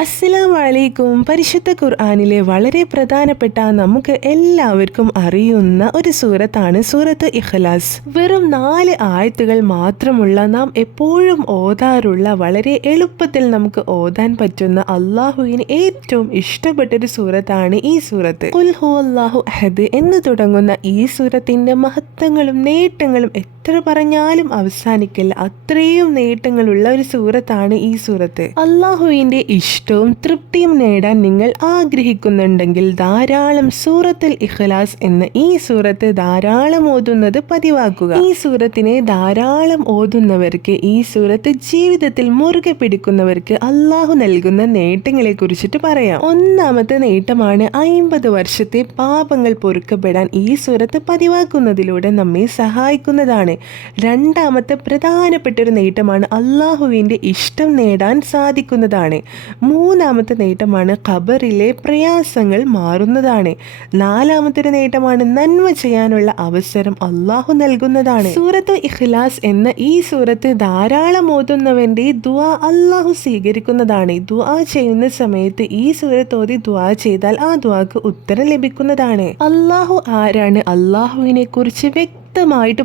അസ്സലാം വലൈക്കും പരിശുദ്ധ ഖുർആാനിലെ വളരെ പ്രധാനപ്പെട്ട നമുക്ക് എല്ലാവർക്കും അറിയുന്ന ഒരു സൂറത്താണ് സൂറത്ത് ഇഖ്ലാസ്. വെറും നാല് ആയത്തുകൾ മാത്രമുള്ള നാം എപ്പോഴും ഓതാറുള്ള വളരെ എളുപ്പത്തിൽ നമുക്ക് ഓതാൻ പറ്റുന്ന അള്ളാഹുവിന് ഏറ്റവും ഇഷ്ടപ്പെട്ട ഒരു സൂറത്താണ് ഈ സൂറത്ത്. ഉൽഹു അള്ളാഹു അഹദ് എന്ന് തുടങ്ങുന്ന ഈ സൂറത്തിന്റെ മഹത്വങ്ങളും നേട്ടങ്ങളും എത്ര പറഞ്ഞാലും അവസാനിക്കില്ല. അത്രയും നേട്ടങ്ങളുള്ള ഒരു സൂറത്താണ് ഈ സൂറത്ത്. അള്ളാഹുവിന്റെ ഇഷ്ടവും തൃപ്തിയും നേടാൻ നിങ്ങൾ ആഗ്രഹിക്കുന്നുണ്ടെങ്കിൽ ധാരാളം സൂറത്തുൽ ഇഖ്ലാസ് എന്ന ഈ സൂറത്ത് ധാരാളം ഓതുന്നത് പതിവാക്കുക. ഈ സൂറത്തിനെ ധാരാളം ഓതുന്നവർക്ക് ഈ സൂറത്ത് ജീവിതത്തിൽ മുറുകെ പിടിക്കുന്നവർക്ക് അള്ളാഹു നൽകുന്ന നേട്ടങ്ങളെ കുറിച്ചിട്ട് പറയാം. ഒന്നാമത്തെ നേട്ടമാണ് അയിമ്പത് വർഷത്തെ പാപങ്ങൾ പൊറുക്കപ്പെടാൻ ഈ സൂറത്ത് പതിവാക്കുന്നതിലൂടെ നമ്മെ സഹായിക്കുന്നതാണ്. രണ്ടാമത്തെ പ്രധാനപ്പെട്ട ഒരു നേട്ടമാണ് അള്ളാഹുവിന്റെ ഇഷ്ടം നേടാൻ സാധിക്കുന്നതാണ്. മൂന്നാമത്തെ നേട്ടമാണ് ഖബറിലെ പ്രയാസങ്ങൾ മാറുന്നതാണ്. നാലാമത്തെ നേട്ടമാണ് നന്മ ചെയ്യാനുള്ള അവസരം അള്ളാഹു നൽകുന്നതാണ്. സൂറത്ത് ഇഖ്ലാസ് എന്ന ഈ സൂറത്ത് ധാരാളം ഓതുന്നവന്റെ ദുആ അള്ളാഹു സ്വീകരിക്കുന്നതാണ്. ദുആ ചെയ്യുന്ന സമയത്ത് ഈ സൂറത്ത് ഓതി ദുആ ചെയ്താൽ ആ ദുആക്ക് ഉത്തരം ലഭിക്കുന്നതാണ്. അള്ളാഹു ആരാണ്? അള്ളാഹുവിനെ കുറിച്ച് വ്യക്തമായിട്ട്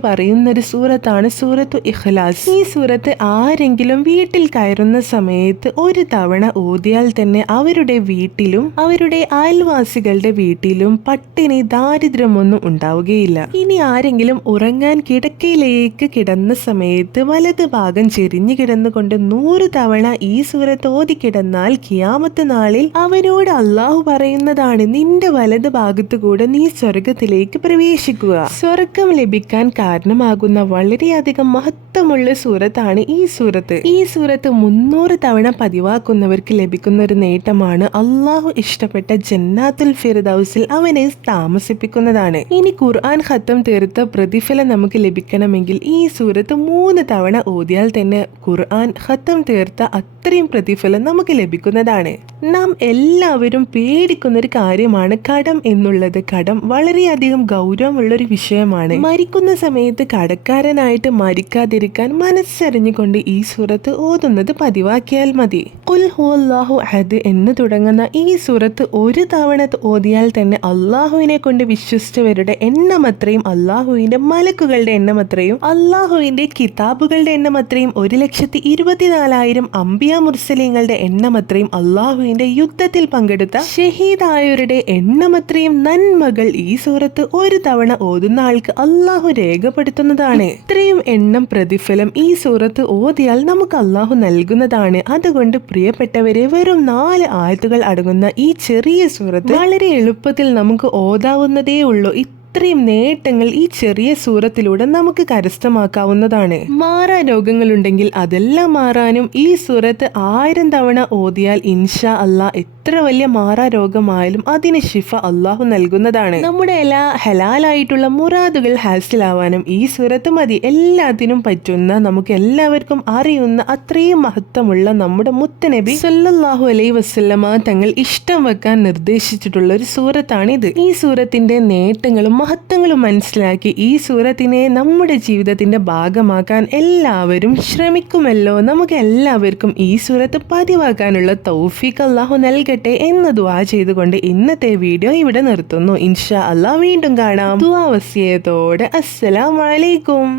പറയുന്ന ഒരു സൂറത്താണ് സൂറത്തു ഇഖ്ലാസ്. ഈ സൂറത്ത് ആരെങ്കിലും വീട്ടിൽ കയറുന്ന സമയത്ത് ഒരു തവണ ഓതിയാൽ തന്നെ അവരുടെ വീട്ടിലും അവരുടെ അയൽവാസികളുടെ വീട്ടിലും പട്ടിണി ദാരിദ്ര്യമൊന്നും ഉണ്ടാവുകയില്ല. ഇനി ആരെങ്കിലും ഉറങ്ങാൻ കിടക്കയിലേക്ക് കിടന്ന സമയത്ത് വലത് ഭാഗം ചെരിഞ്ഞു കിടന്നുകൊണ്ട് നൂറ് തവണ ഈ സൂറത്ത് ഓതി കിടന്നാൽ കിയാമത്ത് നാളിൽ അവനോട് അള്ളാഹു പറയുന്നതാണ് നിന്റെ വലത് ഭാഗത്തു കൂടെ നീ സ്വർഗത്തിലേക്ക് പ്രവേശിക്കുക. സ്വർഗം ലഭിക്കാൻ കാരണമാകുന്ന വളരെയധികം മഹത്വമുള്ള സൂറത്താണ് ഈ സൂറത്ത്. ഈ സൂറത്ത് മുന്നൂറ് തവണ പതിവാക്കുന്നവർക്ക് ലഭിക്കുന്ന ഒരു നേട്ടമാണ് അള്ളാഹു ഇഷ്ടപ്പെട്ട ജന്നാത്തുൽ ഫിർദൌസിൽ അവനെ താമസിപ്പിക്കുന്നതാണ്. ഇനി ഖുർആൻ ഖത്തം തീർത്ത പ്രതിഫലം നമുക്ക് ലഭിക്കണമെങ്കിൽ ഈ സൂറത്ത് മൂന്ന് തവണ ഓതിയാൽ തന്നെ ഖുർആൻ ഖത്തം തീർത്ത അത്രയും പ്രതിഫലം നമുക്ക് ലഭിക്കുന്നതാണ്. നാം എല്ലാവരും പേടിക്കുന്ന ഒരു കാര്യമാണ് കടം എന്നുള്ളത്. കടം വളരെയധികം ഗൗരവമുള്ള ഒരു വിഷയമാണ്. മരിക്കുന്ന സമയത്ത് കടക്കാരനായിട്ട് മരിക്കാതിരിക്കാൻ മനസ്സറിഞ്ഞുകൊണ്ട് ഈ സൂറത്ത് ഓതുന്നത് പതിവാക്കിയാൽ മതി. കുൽ ഹുഅല്ലാഹു അഹദ് എന്ന് തുടങ്ങുന്ന ഈ സൂറത്ത് ഒരു തവണ ഓതിയാൽ തന്നെ അള്ളാഹുവിനെ കൊണ്ട് വിശ്വസിച്ചവരുടെ എണ്ണം അത്രയും അള്ളാഹുവിന്റെ മലക്കുകളുടെ എണ്ണം അത്രയും അള്ളാഹുവിന്റെ കിതാബുകളുടെ എണ്ണം അത്രയും ഒരു ലക്ഷത്തി ഇരുപത്തിനാലായിരം അംബിയ മുർസലിങ്ങളുടെ എണ്ണം അത്രയും അള്ളാഹുവിന്റെ യുദ്ധത്തിൽ പങ്കെടുത്ത ഷഹീദായവരുടെ എണ്ണം അത്രയും നന്മകൾ ഈ സൂറത്ത് ഒരു തവണ ഓതുന്ന ആൾക്ക് അള്ളാഹു രേഖപ്പെടുത്തുന്നതാണ്. ഇത്രയും എണ്ണം പ്രതിഫലം ഈ സൂറത്ത് ഓതിയാൽ നമുക്ക് അള്ളാഹു നൽകുന്നതാണ്. അതുകൊണ്ട് പ്രിയപ്പെട്ടവരെ വെറും നാല് ആയത്തുകൾ അടങ്ങുന്ന ഈ ചെറിയ സൂറത്ത് വളരെ എളുപ്പത്തിൽ നമുക്ക് ഓതാവുന്നതേ ഉള്ളൂ. ഇത്രയും നേട്ടങ്ങൾ ഈ ചെറിയ സൂറത്തിലൂടെ നമുക്ക് കരസ്ഥമാക്കാവുന്നതാണ്. മാറാ രോഗങ്ങളുണ്ടെങ്കിൽ അതെല്ലാം മാറാനും ഈ സൂറത്ത് ആയിരം തവണ ഓതിയാൽ ഇൻഷാ അല്ലാ എത്ര വലിയ മാറാ രോഗമായാലും അതിന് ശിഫ അള്ളാഹു നൽകുന്നതാണ്. നമ്മുടെ എല്ലാ ഹലാലായിട്ടുള്ള മുറാദുകൾ ഹാസിലാവാനും ഈ സൂറത്ത് മതി. എല്ലാത്തിനും പറ്റുന്ന നമുക്ക് എല്ലാവർക്കും അറിയുന്ന അത്രയും മഹത്വമുള്ള നമ്മുടെ മുത്തനബി സല്ലാഹു അലൈ വസ്ല്ലമ തങ്ങൾ ഇഷ്ടം വെക്കാൻ നിർദ്ദേശിച്ചിട്ടുള്ള ഒരു സൂറത്താണിത്. ഈ സൂറത്തിന്റെ നേട്ടങ്ങളും മഹത്വങ്ങളും മനസ്സിലാക്കി ഈ സൂറത്തിനെ നമ്മുടെ ജീവിതത്തിന്റെ ഭാഗമാക്കാൻ എല്ലാവരും ശ്രമിക്കുമല്ലോ. നമുക്ക് എല്ലാവർക്കും ഈ സൂറത്ത് പതിവാക്കാനുള്ള തൗഫീഖ് അള്ളാഹു നൽകട്ടെ എന്ന് ദുവാ ചെയ്തുകൊണ്ട് ഇന്നത്തെ വീഡിയോ ഇവിടെ നിർത്തുന്നു. ഇൻഷാ അള്ളാഹ് വീണ്ടും കാണാം. ദുവാവസ്യത്തോടെ അസ്സലാം അസ്സലാമലൈക്കും